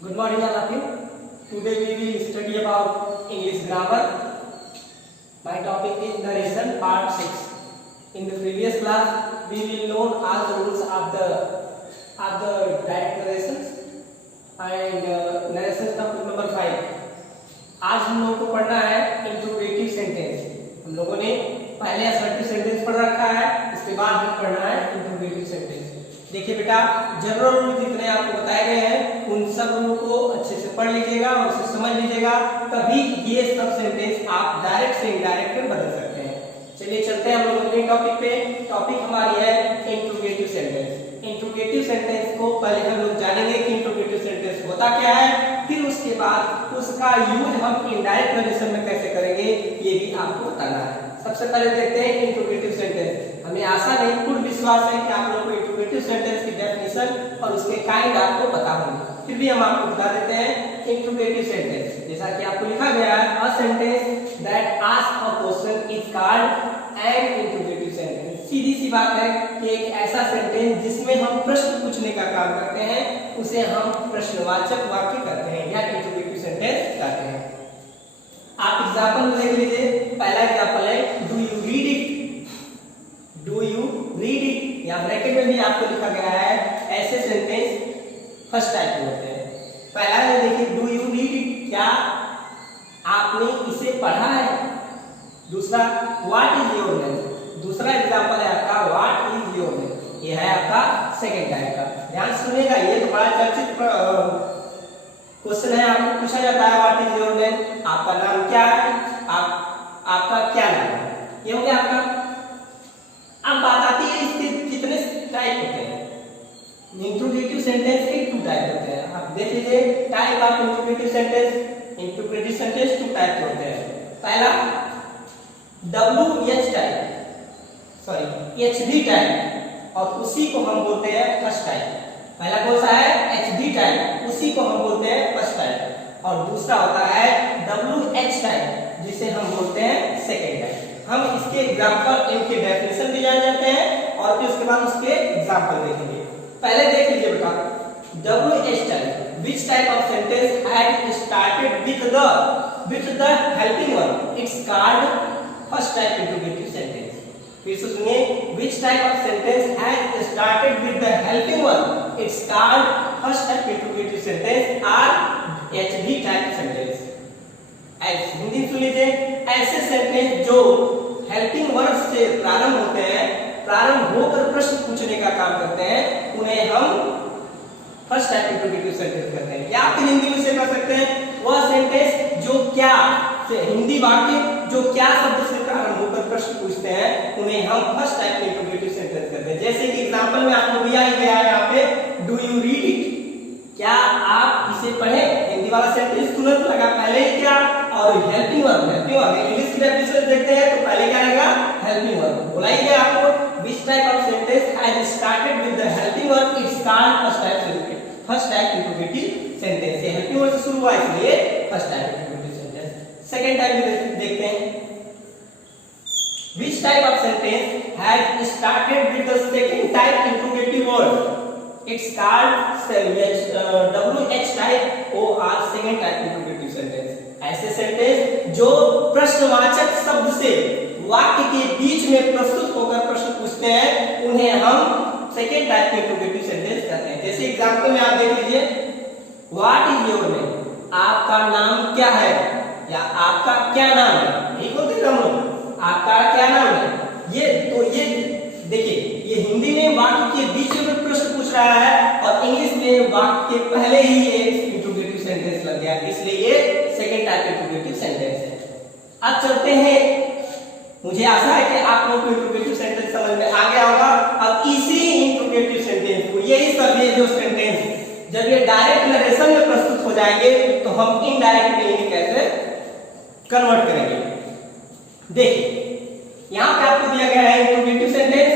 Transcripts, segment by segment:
Good morning, all of you. Today we will study about English grammar. My topic is narration part 6. In the previous class, we will know all the rules of the direct narrations and narration topic number 5. आज हम लोगों को पढ़ना है interrogative sentence. हम लोगों ने पहले असर्टिव सेंटेंस पढ़ रखा है, इसके बाद हमें पढ़ना है इंट्रोगेटिव सेंटेंस। देखिए बेटा, जनरल रूल जितने आपको बताए गए हैं उन सब रूल को अच्छे से पढ़ लीजिएगा और उसे समझ लीजिएगा, तभी ये सब सेंटेंस आप डायरेक्ट से इनडायरेक्ट में बदल सकते हैं। चलिए चलते हैं हम लोग अपने टॉपिक पे। टॉपिक हमारी है इंट्रोगेटिव सेंटेंस। इंट्रोगेटिव सेंटेंस को पहले हम लोग जानेंगे कि इंट्रोगेटिव सेंटेंस होता क्या है, फिर उसके बाद उसका यूज हम इनडायरेक्ट नरेशन में कैसे करेंगे ये भी आपको बताना है। सबसे पहले देखते हैं इंट्रोगेटिव सेंटेंस। हमें आशा नहीं, पूर्ण विश्वास है कि आप लोगों को इंट्रोगेटिव सेंटेंस की डेफिनेशन और उसके काइंड आपको पता होंगे, फिर भी हम आपको बता देते हैं इंट्रोगेटिव सेंटेंस। जैसा कि आपको लिखा गया है, a sentence that ask a question is called an interrogative sentence. सीधी सी बात है कि एक ऐसा सेंटेंस जिसमें हम प्रश्न पूछने का काम करते हैं उसे हम प्रश्नवाचक वाक्य कहते हैं या इंट्रोगेटिव सेंटेंस कहते हैं। आप एग्जांपल देख लीजिए। पहला एग्जांपल है do you read it. Do you read it या ब्रैकेट में भी आपको लिखा गया है, ऐसे सेंटेंस फर्स्ट टाइप में होते हैं। पहला है देखिए डू यू रीड इट, क्या आपने इसे पढ़ा है। दूसरा व्हाट इज योर नेम। दूसरा एग्जांपल है आपका व्हाट इज योर नेम, ये है आपका सेकंड टाइप का। ध्यान सुनिएगा, ये तो बड़ा चर्चित क्वेश्चन है। आपको पूछा जाता है व्हाट इज योर नेम, आपका नाम क्या है, आपका क्या नाम है, ये हो गया आपका। अब बात आती है इसके कितने टाइप होते हैं। इंट्रोगेटिव सेंटेंस के 2 टाइप होते हैं। आप देख लीजिए type of interrogative sentence. Interrogative sentence 2 type के होते हैं। पहला WH type, sorry HV type, और उसी को हम बोलते हैं फर्स्ट टाइप। पहला कौन सा है HV टाइप, उसी को हम बोलते हैं फर्स्ट टाइप। और दूसरा होता है WH टाइप, जिसे हम बोलते हैं सेकंड टाइप। हम इसके एग्जांपल, इनके डेफिनेशन भी जान जाते हैं और फिर उसके बाद उसके एग्जांपल देखेंगे। पहले देख लीजिए बेटा WH type, which type of sentence had started with the helping verb, it's called first type interrogative sentence। फिर से सुनिए, which type of sentence had started with the helping verb, it's called first type interrogative sentence or HV type sentence। ऐसे हिंदी सुन लीजिए, ऐसे sentence जो helping verb से प्रारंभ होते हैं, प्रारंभ होकर प्रश्न पूछने का काम करते हैं, उन्हें हम फर्स्ट टाइप इंट्रोगेटिव सेंटेंस कहते हैं। या फिर हिंदी में से कह सकते हैं वह सेंटेंस जो क्या से हिंदी वाक्य जो क्या शब्द से प्रारंभ होकर प्रश्न पूछते हैं, उन्हें हम फर्स्ट टाइप इंट्रोगेटिव सेंटेंस कहते हैं। जैसे कि एग्जांपल में आपको दिया ही गया है यहाँ पे, डू यू रीड इट, क्या आप इसे पढ़े। हिंदी वाला सेंटेंस तुरंत लगा पहले ही क्या, और हेल्पिंग वर्ब। इंग्लिश की डेफिनेशन देखते हैं तो पहले क्या लगा, हेल्पिंग वर्ब। बोला ही गया आपको which type of sentence has started with the helping verb, it's called first type interrogative sentence। ये हेल्पिंग वर्ब से शुरू हुआ इसलिए first type interrogative sentence. Second type में देखते हैं which type of sentence has started with the second type interrogative word, it's called WH type or second type interrogative sentence। ऐसे sentence जो प्रश्नवाचक शब्द से वाक्य के बीच में प्रस्तुत होकर प्रश्न पूछते हैं, उन्हें हम सेकेंड टाइप के इंट्रोगेटिव सेंटेंस कहते हैं। जैसे एग्जांपल में आप देख लीजिए, व्हाट इज योर नेम, आपका नाम क्या है या आपका क्या नाम है, यही बोलते हैं हम लोग, आपका क्या नाम है। ये देखिए, ये हिंदी में वाक्य के बीच में प्रश्न पूछ रहा है और इंग्लिश में वाक्य के पहले ही ये इंट्रोगेटिव सेंटेंस लग गया, इसलिए ये सेकेंड टाइप इंट्रोगेटिव सेंटेंस है। अब चलते हैं, मुझे आशा है कि आप लोगों को इंट्रोगेटिव सेंटेंस समझ में आ गया होगा। अब इसी इंट्रोगेटिव सेंटेंस को, यही सब ये जो सेंटेंस जब ये डायरेक्ट नरेशन में प्रस्तुत हो जाएंगे तो हम इनडायरेक्ट में इन्हें कैसे कन्वर्ट करेंगे। देखिए यहाँ पे आपको दिया गया है इंट्रोगेटिव सेंटेंस।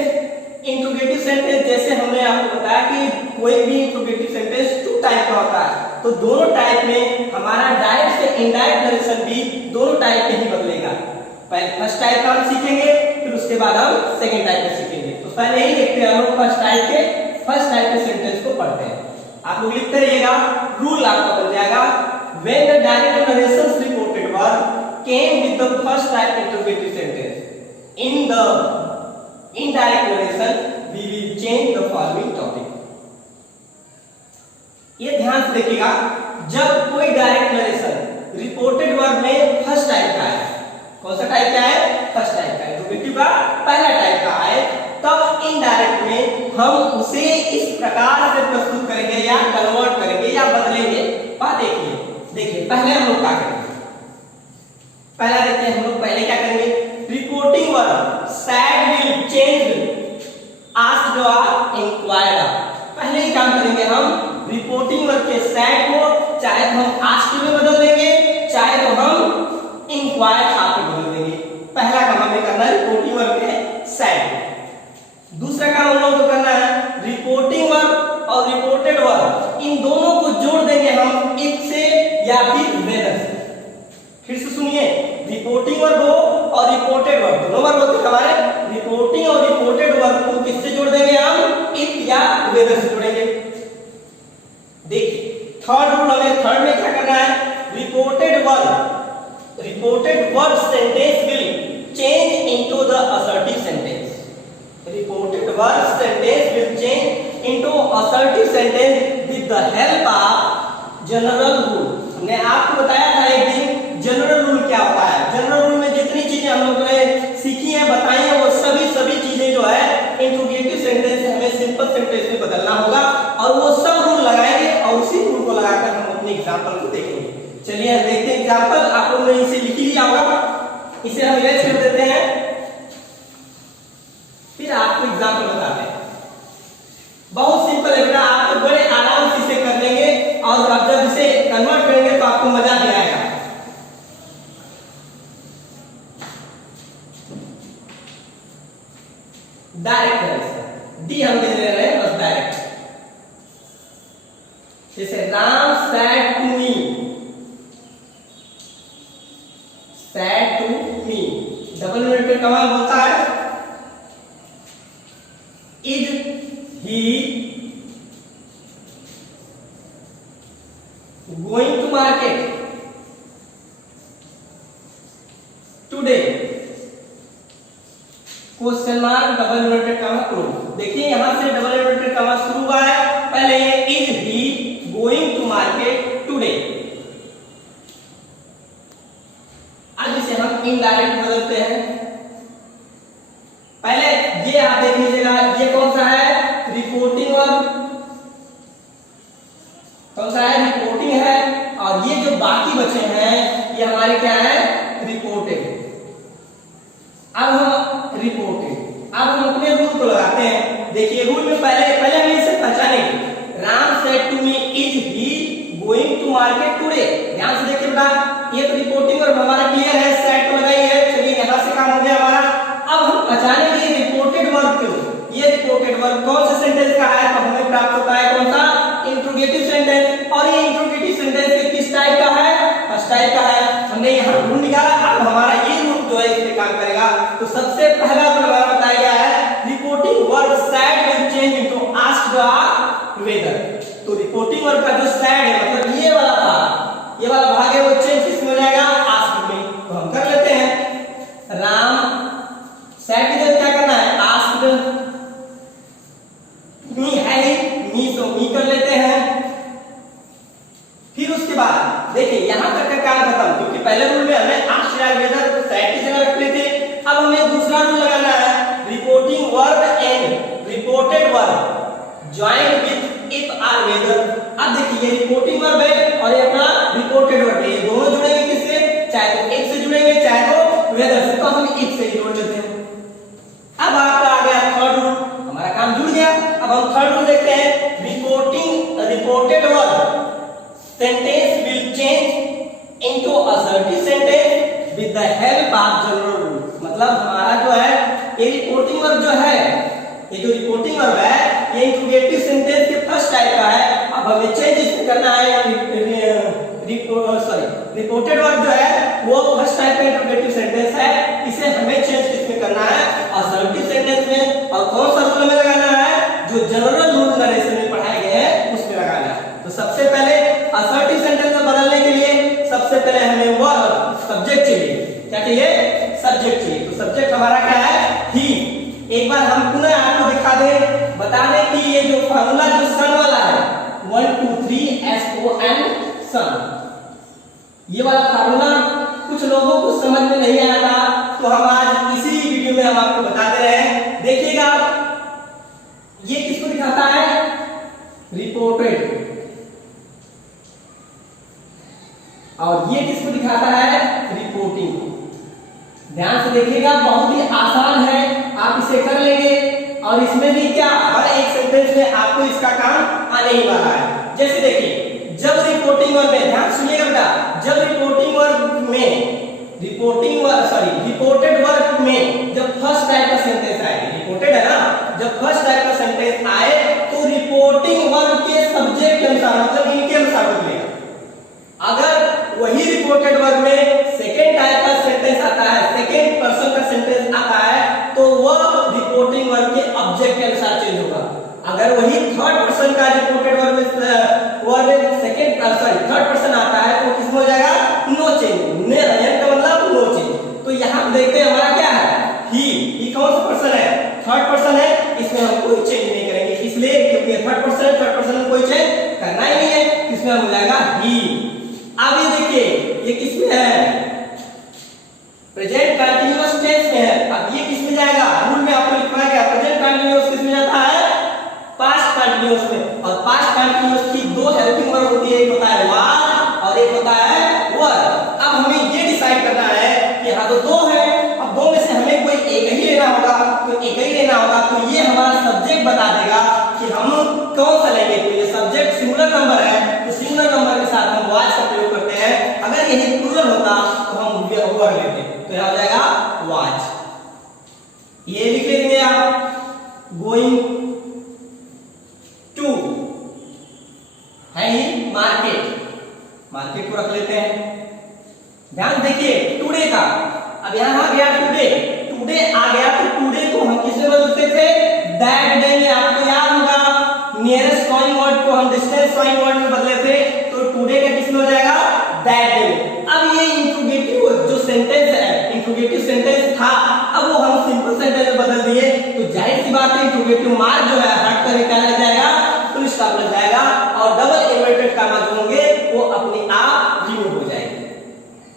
इंट्रोगेटिव सेंटेंस जैसे हमने आपको बताया कि कोई भी इंट्रोगेटिव सेंटेंस 2 टाइप का होता है, तो दोनों टाइप में हमारा डायरेक्ट से इनडायरेक्ट नरेशन भी दोनों टाइप में ही बदलेगा। पहले फर्स्ट टाइप का हम सीखेंगे, फिर उसके बाद हम सेकंड टाइप का सीखेंगे। तो पहले ही देखते हैं हम लोग फर्स्ट टाइप के सेंटेंस को पढ़ते हैं। आप लोग लिखते रहिएगा रूल आपका बन जाएगा when the direct narrations reported were came with the first type interrogative sentence in the indirect narration we will change the following topic। ये ध्यान से देखिएगा, जब कोई डायरेक्ट नरेशन रिपोर्टेड वर्ड में फर्स्ट टाइप का है, कौन सा टाइप का है? फर्स्ट टाइप का, इंट्रोगेटिव का पहला टाइप का है, तब इनडायरेक्ट में हम उसे इस प्रकार से प्रस्तुत करेंगे या कन्वर्ट करेंगे या बदलेंगे। बात देखिए पहले हम लोग क्या करेंगे, पहला देखते हैं हम लोग पहले क्या करेंगे। Reporting word sad will change asked और इंक्वायर्ड, पहले ही काम करेंगे हम रिपोर्टिंग वर्ड के सैड को चाहे तो हम आस्क्ड में बदल देंगे, चाहे तो हम इंक्वायर्ड आपको बदल देंगे। पहला काम हमें करना है रिपोर्टिंग वर्ड के सैड। दूसरा काम हम लोग को करना है रिपोर्टिंग वर्ड और रिपोर्टेड वर्ड, इन दोनों को जोड़ देंगे हम इफ से या फिर वेदर से। फिर से सुनिए, रिपोर्टिंग वर्ड हो और रिपोर्टेड वर्ड दोनों वर्ड होते हैं हमारे, रिपोर्टिंग और रिपोर्टेड वर्ड को किससे जोड़ देंगे हम? इफ या वेदर से जोड़ेंगे। देखिए थर्ड रूल हमें थर्ड में क्या करना है, reported word sentence will change into the assertive sentence. Reported word sentence will change into assertive sentence with the help of general rule. हमने आपको बताया था एक दिन जनरल रूल क्या होता है। जनरल रूल में जितनी चीजें हम लोगों ने सीखी हैं, बताई हैं, वो सभी चीजें जो है इंट्रोगेटिव सेंटेंस से हमें सिंपल सेंटेंस में बदलना होगा और वो सब रूल लगाएंगे और उसी रूल को लगाकर हम अपने एग्जांपल को देखेंगे। चलिए देखते हैं एग्जांपल। आप लोगों ने इसे लिख लिया होगा, इसे हम इरेज कर देते हैं, फिर आपको एग्जांपल बताते हैं। बहुत सिंपल है बेटा, आप तो बड़े आराम से इसे कर लेंगे और आप जब इसे कन्वर्ट करेंगे तो आपको मजा भी आएगा। डायरेक्ट है, डी हम दे रहे हैं बस डायरेक्ट। जैसे Ram said to me, said to me, double inverted comma होता है is he going to market today, question mark double inverted comma close. देखिए यहां से डबल इन्वर्टेड कॉमा शुरू हुआ है, पहले ये is he going to market today. अब इसे हम इनडायरेक्ट बदलते हैं। पहले ये आप देख लीजिएगा, ये कौन सा है? रिपोर्टिंग वर्ब, कौन सा है? रिपोर्टिंग है। और ये जो बाकी बचे हैं ये हमारे क्या है? रिपोर्टेड। अब हम रिपोर्टेड, अब हम अपने रूल को लगाते हैं। देखिए रूल में पहले हम इसे पहचानेंगे। Ram said to me is he going to market today. ध्यान से देखिए बेटा, ये तो रिपोर्टिंग और हमारा क्लियर है, सेड को लगाई है। चलिए यहां से काम हो गया हमारा। अब हम पहचानेंगे रिपोर्टेड वर्ब क्यों। ये रिपोर्टेड वर्ब कौन से सेंटेंस का है? तो हमें प्राप्त होता है कौन सा? Interrogative sentence. और ये इंट्रोगेटिव सेंटेंस के किस टाइप का है? फर्स्ट टाइप का है। हमने यहाँ रूल निकाला, अब हमारा ये रूल जो है इस पे काम करेगा। तो सबसे पहला रूल हमारा बताया गया है reporting verb sad will change into asked और वेदर। तो रिपोर्टिंग वर्ब का जो सैड है, मतलब ये वाला भाग है, वो चेंज किसमें हो जाएगा? आस्क्ड में। तो हम कर लेते हैं राम सैड की जगह क्या करना है? आस्क्ड। मी है ही, मी तो मी कर लेते हैं। फिर उसके बाद देखिए यहां तक का काम खत्म, क्योंकि पहले रूल में हमें आस्क्ड या वेदर सैड की जगह रख लेते। अब हमें दूसरा रूल लगाना है reporting verb and reported verb joint with if और वेदर। अब देखिए ये रिपोर्टिंग वर्ब है और ये अपना रिपोर्टेड वर्ब है, ये दोनों जुड़ेंगे किससे? चाहे तो इफ से जुड़ेंगे, चाहे तो वेदर से। तो हम इफ से ही जोड़ लेते हैं। अब आपका आ गया थर्ड रूल, हमारा काम जुड़ गया। अब हम थर्ड रूल देखते हैं। Reported verb sentence will change into assertive sentence with the help of general rule. मतलब हमारा जो है ये रिपोर्टिंग वर्ब जो है, ये जो रिपोर्टिंग वर्ब है ये इंट्रोगेटिव सेंटेंस के फर्स्ट टाइप का है। अब हमें चेंज इसमें करना है। रिपोर्टेड वर्ब जो है वो फर्स्ट टाइप का इंट्रोगेटिव सेंटेंस है, इसे हमें चेंज किसमें करना है? असर्टिव सेंटेंस में। और कौन सा रूल में लगाना है? जो जनरल रूल नरेशन में पढ़ाए गए हैं उसमें लगाना है। तो सबसे पहले पहले हमें वर्ब सब्जेक्ट चाहिए। क्या चाहिए? सब्जेक्ट चाहिए। तो सब्जेक्ट हमारा क्या है? ही। एक बार हम पुनः आपको दिखा दें, बता दें कि ये जो फार्मूला जो सन वाला है 1 2 3 SON सन, ये वाला फार्मूला कुछ लोगों को समझ में नहीं आया था, तो हम आज इसी वीडियो में हम आपको बता दे रहे हैं। देखिएगा ये किसको दिखाता है? रिपोर्टेड। और ये किसको दिखाता है? रिपोर्टिंग। ध्यान से देखिएगा, बहुत ही आसान है, आप इसे कर लेंगे। और इसमें भी क्या, हर एक सेंटेंस में आपको इसका काम आने ही वाला है। जैसे देखिए, जब रिपोर्टिंग वर्ब में, ध्यान सुनिएगा बेटा, जब रिपोर्टिंग वर्ब में रिपोर्टेड वर्ब में जब फर्स्ट टाइप का सेंटेंस आए, रिपोर्टेड है ना, जब फर्स्ट टाइप का सेंटेंस आए तो रिपोर्टिंग वर्ब के सब्जेक्ट के अनुसार, मतलब इनके अनुसार बदलेगा। अगर वही रिपोर्टेड वर्ब में सेकेंड टाइप का सेंटेंस आता है, सेकेंड पर्सन का सेंटेंस आता है, तो वह रिपोर्टिंग वर्ब के ऑब्जेक्ट के अनुसार चेंज होगा। अगर वही थर्ड पर्सन का रिपोर्टेड वर्ब में थर्ड पर्सन आता है तो किसमें हो जाएगा? No change. का मतलब नो चेंज। तो यहाँ देखते हैं हमारा क्या है? ही कौन सा पर्सन है? थर्ड पर्सन है, इसमें हम कोई चेंज नहीं करेंगे, इसलिए क्योंकि थर्ड पर्सन है, थर्ड पर्सन में कोई चेंज करना ही नहीं है, इसमें हो जाएगा ही। अब ये देखिए, ये किसमें है? प्रेजेंट कंटीन्यूअस टेंस में है। अब ये किसमें जाएगा? रूल में आपको लिखना है, प्रेजेंट कंटीन्यूअस किसमें जाता है? पास्ट कंटीन्यूअस में। और पास्ट कंटीन्यूअस की दो हेल्पिंग वर्ब होती है, एक होता है वाज और एक होता है वर। अब हमें ये डिसाइड करना है कि हाँ तो दो है, अब दो में से हमें कोई एक ही लेना होगा, तो एक ही लेना होगा। तो ये हमारा सब्जेक्ट बता देगा कि हम कौन सा लेंगे। तो ये सब्जेक्ट सिंगुलर नंबर है, तो सिंगुलर नंबर के साथ हम वाज का प्रयोग करते हैं। अगर यही प्लूरल होता तो हम वर लेते, तो यहां हो जाएगा वाज। ये लिख लेंगे आप, गोइंग टू है ही मार्केट, मार्केट को रख लेते हैं। ध्यान देखिए टुडे का, अब यहां आ गया टुडे, टुडे आ गया तो टुडे को हम किसमें बदलते थे? दैट डे में। आपको याद होगा नियरेस्ट कॉइंग वर्ड को हम डिस्टेंस कॉइंग वर्ड में बदले थे, तो टुडे का किसमें हो जाएगा? That day. अब ये इंट्रोगेटिव जो सेंटेंस है, इंट्रोगेटिव सेंटेंस था, अब वो हम सिंपल सेंटेंस में बदल दिए, तो जाहिर सी बात है इंट्रोगेटिव मार्क जो है हट कर क्या लग जाएगा? फुल स्टॉप लग जाएगा, और डबल इन्वर्टेड कॉमा जो होंगे वो अपने आप रिमूव हो जाएंगे।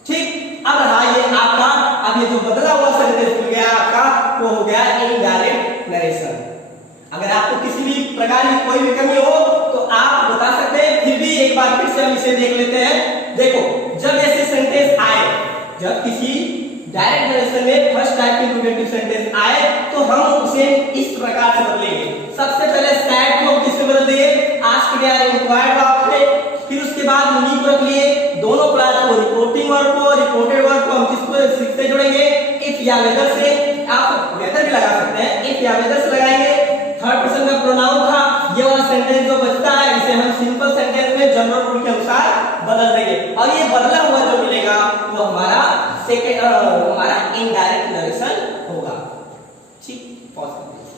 ठीक, अब रहा ये आपका, अब ये जो बदला हुआ सेंटेंस मिल गया आपका, वो हो गया इनडायरेक्ट नरेशन। अगर आपको किसी भी प्रकार की कोई भी कमी हो तो आप बता सकते हैं, फिर भी एक बार फिर से हम इसे देख लेते हैं। देखो, जब ऐसे सेंटेंस आए, जब किसी डायरेक्ट नरेशन में फर्स्ट टाइप के इंट्रोगेटिव सेंटेंस आए, तो हम उसे इस प्रकार से बदलेंगे। सबसे पहले सैड को किससे बदल दिए? आस्क्ड या इंक्वायर्ड आपने, फिर उसके बाद नी को रख लिए, दोनों क्लास को, रिपोर्टिंग वर्ब को, रिपोर्टेड वर्ब को हम किससे जोड़ेंगे? इफ या वेदर से। आप वेदर भी लगा सकते हैं, इफ या वेदर से लगाएंगे। थर्ड पर्सन का प्रोनाउन था, ये वाला सेंटेंस जो बचता है इसे हम सिंपल सेंटेंस में जनरल रूल के अनुसार बदल देंगे, और ये बदला हुआ जो मिलेगा वो हमारा सेकंड हमारा इनडायरेक्ट नरेशन होगा। ठीक, पॉज कर दीजिए।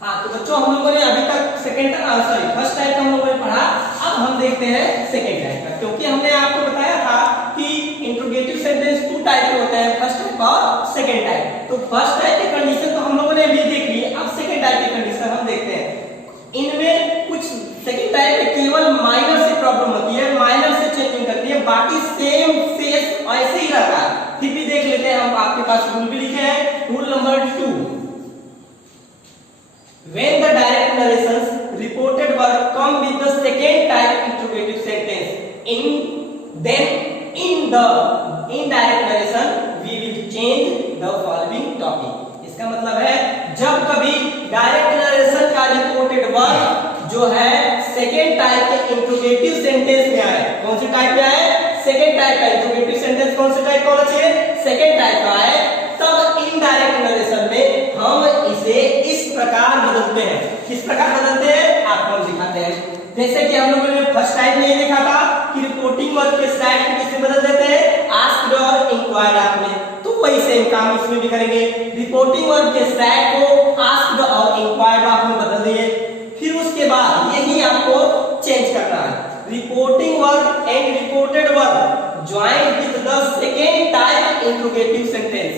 हाँ, तो बच्चों हम लोगों ने अभी तक फर्स्ट टाइप का हम लोगों ने पढ़ा। अब हम देखते हैं सेकंड टाइप का, क्योंकि हमने आपको बताया था कि इंट्रोगेटिव सेंटेंस टू टाइप के होते हैं, फर्स्ट टाइप और सेकंड टाइप। तो फर्स्ट टाइप की कंडीशन तो हम लोगों ने अभी देख ली, अब सेकंड टाइप की कंडीशन हम देखते हैं। इनमें कुछ सेकंड टाइप में केवल माइनर से प्रॉब्लम होती है, माइनर से चेंजिंग करती है, बाकी सेम फेस ऐसे ही रहता है। फिर भी देख लेते हैं, हम आपके पास रूल भी लिखे हैं। Rule number 2, when the direct narrations reported verb come with the second type interrogative sentence, then in the indirect narration we will change the following topic। इसका मतलब है जब कभी डायरेक्ट नरेशन का रिपोर्टेड वर्ब जो है सेकेंड टाइप के interrogative sentence में आए, कौन से टाइप में आए? सेकेंड टाइप का इंट्रोगेटिव सेंटेंस कौन से टाइप का होना चाहिए? सेकेंड टाइप का आए, तब इनडायरेक्ट नरेशन में हम इसे इस प्रकार बदलते हैं। किस प्रकार बदलते हैं आपको हम दिखाते हैं। जैसे कि हम लोगों ने फर्स्ट टाइम में ये देखा था कि रिपोर्टिंग वर्ब के साइड को किससे बदल देते हैं? आस्क्ड और इंक्वायर्ड आपने, तो वही सेम काम इसमें भी करेंगे। रिपोर्टिंग वर्ब के साइड को आस्क्ड और इंक्वायर्ड आपने बदल दिए, फिर उसके बाद यही आपको चेंज करना है। Reporting verb and reported verb join with the second type interrogative sentence.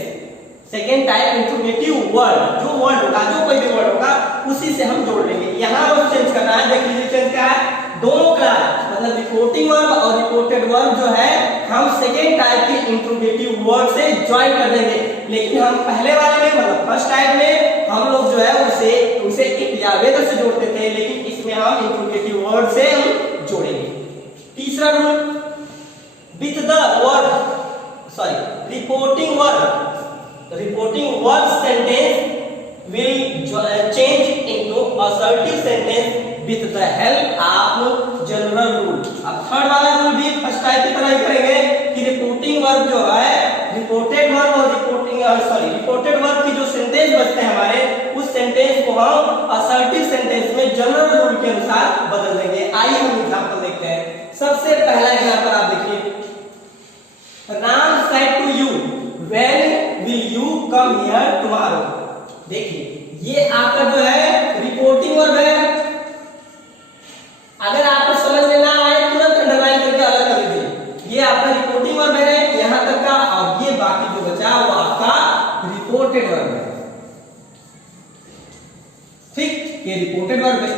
Second type interrogative word, जो वर्ड होगा, जो कोई भी वर्ड होगा, उसी से हम जोड़ लेंगे। यहाँ बस चेंज करना है, देख लीजिए चेंज क्या है, दोनों क्लास मतलब रिपोर्टिंग वर्ब और रिपोर्टेड वर्ब जो है हम सेकेंड टाइप के इंट्रोगेटिव वर्ड से ज्वाइन कर देंगे। लेकिन हम पहले वाले में मतलब फर्स्ट टाइप में हम लोग जो है उसे एक या वेदर से जोड़ते थे, लेकिन इसमें हम इंट्रोगेटिव वर्ड से हम जोड़ेंगे। तीसरा rule, with the word reporting verb sentence will change into assertive sentence with the help of general rule। अब थर्ड वाला रूल भी फर्स्ट टाइप की तरह ही करेंगे कि रिपोर्टिंग वर्ब जो है, रिपोर्टेड वर्ब और रिपोर्टेड वर्ब की जो सेंटेंस बचते हैं हमारे, उस सेंटेंस को हम असर्टिव सेंटेंस में जनरल रूल के अनुसार बदल देंगे। आइए हम एग्जांपल देखते हैं। सबसे पहला एग्जांपल आप देखिए, Ram said to you when will you come here tomorrow. देखिए ये आपका जो है रिपोर्टिंग वर्ब है। अगर आपको समझ में ना आए तुरंत अंडरलाइन करके अलग कर लीजिए। ये आपका रिपोर्टिंग वर्ब है यहां तक का, और ये बाकी जो बचा वो आपका रिपोर्टेड वर्ब है। ठीक, ये रिपोर्टेड वर्ब है।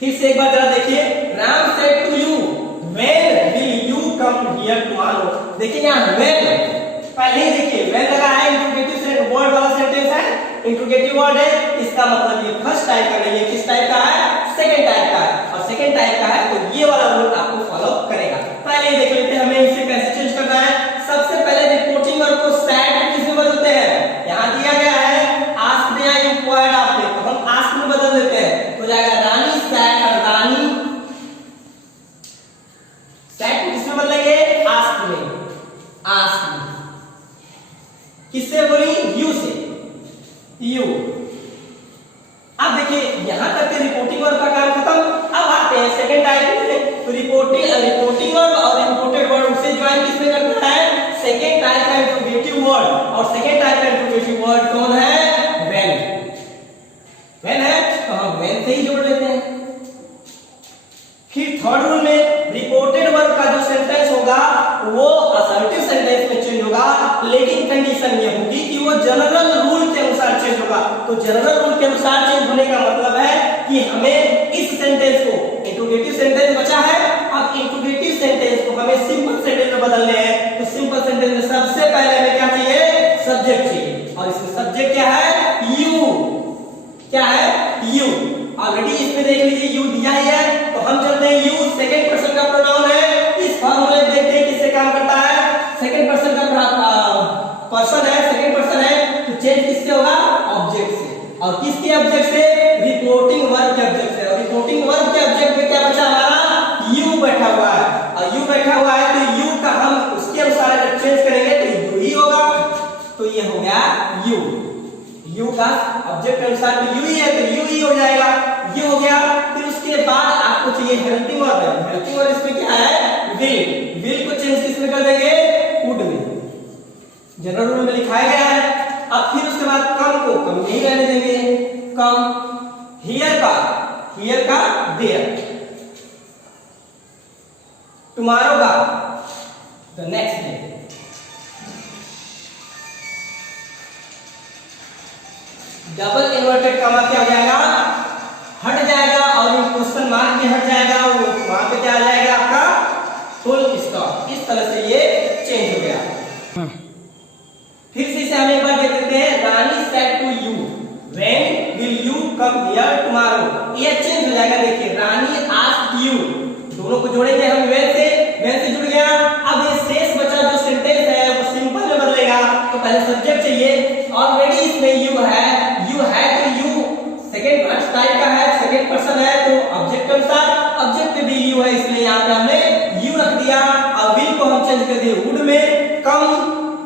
फिर से एक बार जरा देखिए, Ram said to you when will you come here tomorrow. देखिए यहां व्हेन पहले ही देखिए व्हेन लगा है, इंट्रोगेटिव वर्ड वाला सेंटेंस है, इंट्रोगेटिव वर्ड है, इसका मतलब ये फर्स्ट टाइप का नहीं है, किस टाइप का है, सेकंड टाइप का है। और सेकंड टाइप का है तो ये वाला रूल आपको फॉलो करेगा। पहले ही देख लेते हैं हमें इसे कैसे चेंज करना है। सबसे पहले रिपोर्टिंग वर्ब को सैड किसमें बदलते हैं, यहां दिया गया है आस्क दिया इंक्वायर्ड आपने, तो हम आस्क में बदल देते हैं, हो जाएगा रानी सैड, और रानी सैड को किसमें बदलेंगे, आस्क में। आस्क में किससे बोली, यू से, यू। अब देखिए यहां तक के रिपोर्टिंग वर्ब का काम खत्म। अब आते हैं सेकंड टाइप में। तो रिपोर्टिंग वर्ब और रिपोर्टेड वर्ब से ज्वाइन किसमें करना है, सेकंड टाइप का इंट्रोगेटिव वर्ड। और सेकंड टाइप का इंट्रोगेटिव वर्ड कौन है, व्हेन। व्हेन है तो हम व्हेन से ही जोड़ लेते हैं। फिर थर्ड रूल में रिपोर्टेड वर्ब का जो सेंटेंस होगा वो असर्टिव सेंटेंस में चेंज होगा, लेकिन कंडीशन ये होगी कि वो जनरल रूल के अनुसार चेंज होगा। तो जनरल रूल के अनुसार चेंज होने का मतलब है कि हमें इस सेंटेंस को, इंट्रोगेटिव सेंटेंस बचा है, अब इंट्रोगेटिव सेंटेंस को हमें सिंपल सेंटेंस में बदलने हैं। तो सिंपल सेंटेंस में सबसे पहले हमें क्या चाहिए, सब्जेक्ट चाहिए, और इसमें सब्जेक्ट क्या है, यू। क्या है, यू। ऑलरेडी इसमें देख लीजिए यू दिया ही है, तो हम चलते हैं यू सेकंड पर्सन का प्रोनाउन है। इस फार्मूले देखते हैं किससे काम करता है, सेकंड पर्सन का पर्सन है, सेकंड पर्सन है, तो चेंज किससे होगा, ऑब्जेक्ट से। और किसके ऑब्जेक्ट से, रिपोर्टिंग वर्ब के ऑब्जेक्ट से। और रिपोर्टिंग वर्ब के ऑब्जेक्ट में क्या बचा हमारा, यू बैठा हुआ है, और यू बैठा हुआ है तो यू का हम उसके अनुसार अगर चेंज करेंगे तो यू ही होगा। तो ये हो गया यू, यू का ऑब्जेक्ट अनुसार तो यू ही है तो यू ही हो जाएगा, ये हो गया। फिर उसके बाद आपको चाहिए हेल्पिंग वर्ब है। हेल्पिंग वर्ब इसमें क्या है, विल। विल को चेंज किसमें कर देंगे, वुड में, जनरल रूल में लिखाया गया है। अब फिर उसके बाद कम को कम नहीं रहने देंगे, कम। हियर का देयर। टुमारो का the next day. Double inverted comma क्या हो जाएगा, हट जाएगा, और क्वेश्चन मार्क भी हट जाएगा, वो वहां पे क्या आ जाएगा आपका फुल स्टॉप। इस तरह से ये चेंज हो गया। फिर से इसे हम एक बार देख लेते हैं, Rani said to you when will you come here tomorrow. ये चेंज हो जाएगा, देखिए रानी आस्क्ड यू, दोनों को जोड़ेंगे हम व्हेन से जुड़ गया। अब ये शेष बचा जो सेंटेंस है वो सिंपल में बदलेगा, तो पहले सब्जेक्ट चाहिए, ऑलरेडी इसमें यू है तो यू सेकंड टाइप का है, सेकंड पर्सन है, तो ऑब्जेक्ट के अनुसार ऑब्जेक्ट पे भी यू है, इसलिए यहाँ पे हमने यू रख दिया। और विल को हम चेंज कर दिए वुड में। कम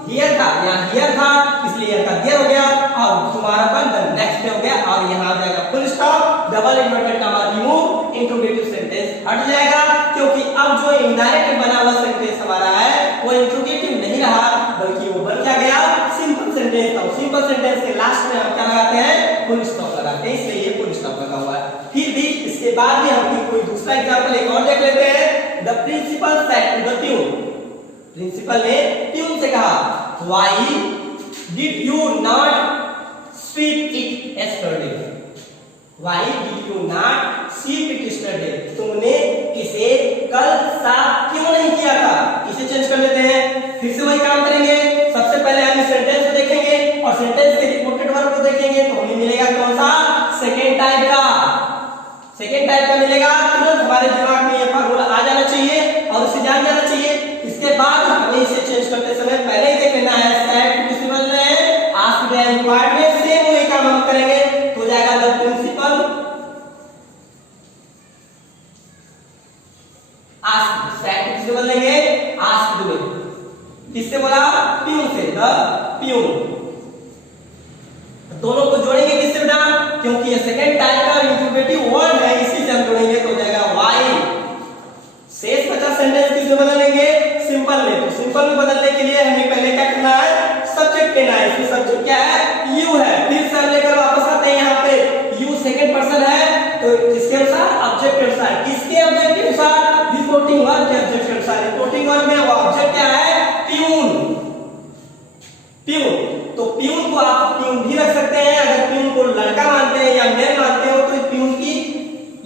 हियर था, यहाँ हियर था, इसलिए हियर का देयर हो गया, और तुम्हारा पर द नेक्स्ट डे हो गया, और यहाँ आ जाएगा full stop, double inverted comma remove, interrogative sentence हट जाएगा, क्योंकि अब जो इनडायरेक्ट बना हुआ सेंटेंस हमारा है वो इंट्रोगेटिव नहीं रहा, बल्कि वो बन क्या गया, सिंपल सेंटेंस। और सिंपल सेंटेंस के लास्ट में हम क्या लगाते हैं, फुल स्टॉप लगाते हैं, इसलिए ये फुल स्टॉप लगा हुआ है। फिर भी इसके बाद में हम कोई दूसरा एग्जांपल एक और देख लेते हैं। The principal said to the peon, principal ने प्यून से कहा, why did you not sweep it yesterday, why did you not sweep it yesterday, तुमने इसे कल साफ क्यों नहीं किया था। इसे चेंज कर लेते हैं, फिर से वही काम करेंगे। सबसे पहले हम इस सेंटेंस को देखेंगे और सेंटेंस के रिपोर्टेड वर्ब को देखेंगे, तो हमें मिलेगा कौन सा, सेकंड टाइप का, सेकंड टाइप का मिलेगा। तुरंत हमारे दिमाग में ये फार्मूला आ जाना चाहिए और उसे जान जाना चाहिए। इसके बाद हमें इसे चेंज करते समय पहले ही देख लेना है सेड किससे बदल रहे हैं, आस्क्ड एंड इंक्वायर्ड में सेम वही काम हम करेंगे, तो हो जाएगा द प्रिंसिपल आस्क्ड, सेड किससे बदलेंगे, आस्क्ड में, किससे बोला, प्यून से, द प्यून। दोनों को जोड़ेंगे किससे बेटा, क्योंकि ये सेकंड टाइप का इंट्रोगेटिव वर्ड है, इसी से हम जोड़ेंगे, तो हो जाएगा व्हाई। शेष बचा सेंटेंस किससे बदलेंगे, सिंपल में। तो सिंपल में बदलने के लिए हमें पहले क्या करना है, सब्जेक्ट लेना है। इसमें सब्जेक्ट क्या है, यू है। फिर से हम लेकर वापस आते हैं, यहाँ पे यू सेकंड पर्सन है, तो किसके अनुसार, ऑब्जेक्ट के अनुसार। किसके ऑब्जेक्ट के अनुसार, रिपोर्टिंग वर्ब के ऑब्जेक्ट के अनुसार। रिपोर्टिंग वर्ब में वो ऑब्जेक्ट क्या है, प्यून, प्यून। तो प्यून को आप प्यून भी रख सकते हैं, अगर प्यून को लड़का मानते हैं या मेल मानते हो तो प्यून की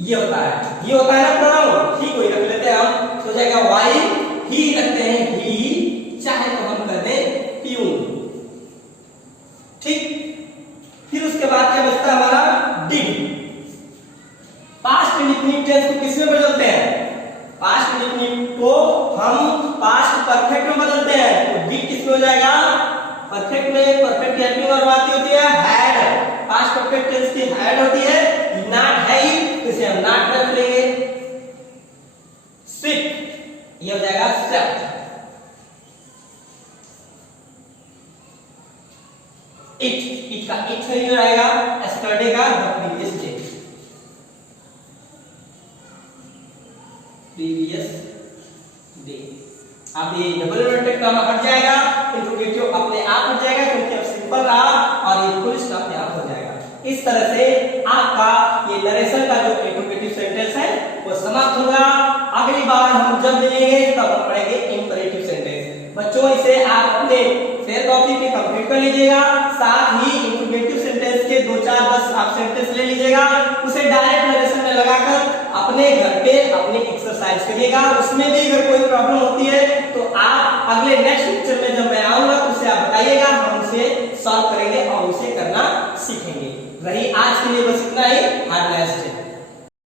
ये होता है, ये होता है ना प्रोनाउन, ही कोई रख लेते हैं हम, तो जाएगा व्हाई ही रखते हैं, ही, चाहे तो हम कर दें प्यून, ठीक। फिर उसके बाद क्या बचता है हमारा, डिड। पास्ट इंडेफिनिट टेंस को किसमें बदलते हैं, पास्ट इंडेफिनिट को हम पास्ट परफेक्ट में बदलते हैं, तो डिड किसमें हो जाएगा, परफेक्ट में। परफेक्ट की हेल्पिंग वर्ब आती होती है हैड, पास्ट परफेक्ट टेंस की हैड होती है, नॉट है ही, तो इसे हम नॉट रख लेंगे। स्विफ्ट, ये हो जाएगा स्वेप्ट। इट का इट में जो आएगा, यस्टरडे का the previous day, previous day. अब ये डबल इन्वर्टेड कॉमा हट जाएगा, इंट्रोगेटिव अपने आप हट जाएगा, क्योंकि अब सिंपल रहा और ये फुल स्टॉप अपने आप हो जाएगा। इस तरह से आपका ये नरेशन का जो इंट्रोगेटिव सेंटेंस है वो समाप्त होगा। अगली बार हम जब मिलेंगे तब हम पढ़ेंगे इंपरेटिव सेंटेंस। बच्चों इसे आप अपने फेयर कॉपी पे कंप्लीट कर लीजिएगा, साथ ही इंट्रोगेटिव सेंटेंस के 2-4-10 आप सेंटेंस ले लीजिएगा, उसे डायरेक्ट नरेशन में लगाकर अपने घर पे अपने एक्सरसाइज करिएगा। उसमें भी अगर कोई प्रॉब्लम होती है तो आप अगले नेक्स्ट लेक्चर में जब मैं आऊंगा तो उसे आप बताइएगा, हम उसे सॉल्व करेंगे और उसे करना सीखेंगे। रही आज के लिए बस इतना ही। Have a nice day.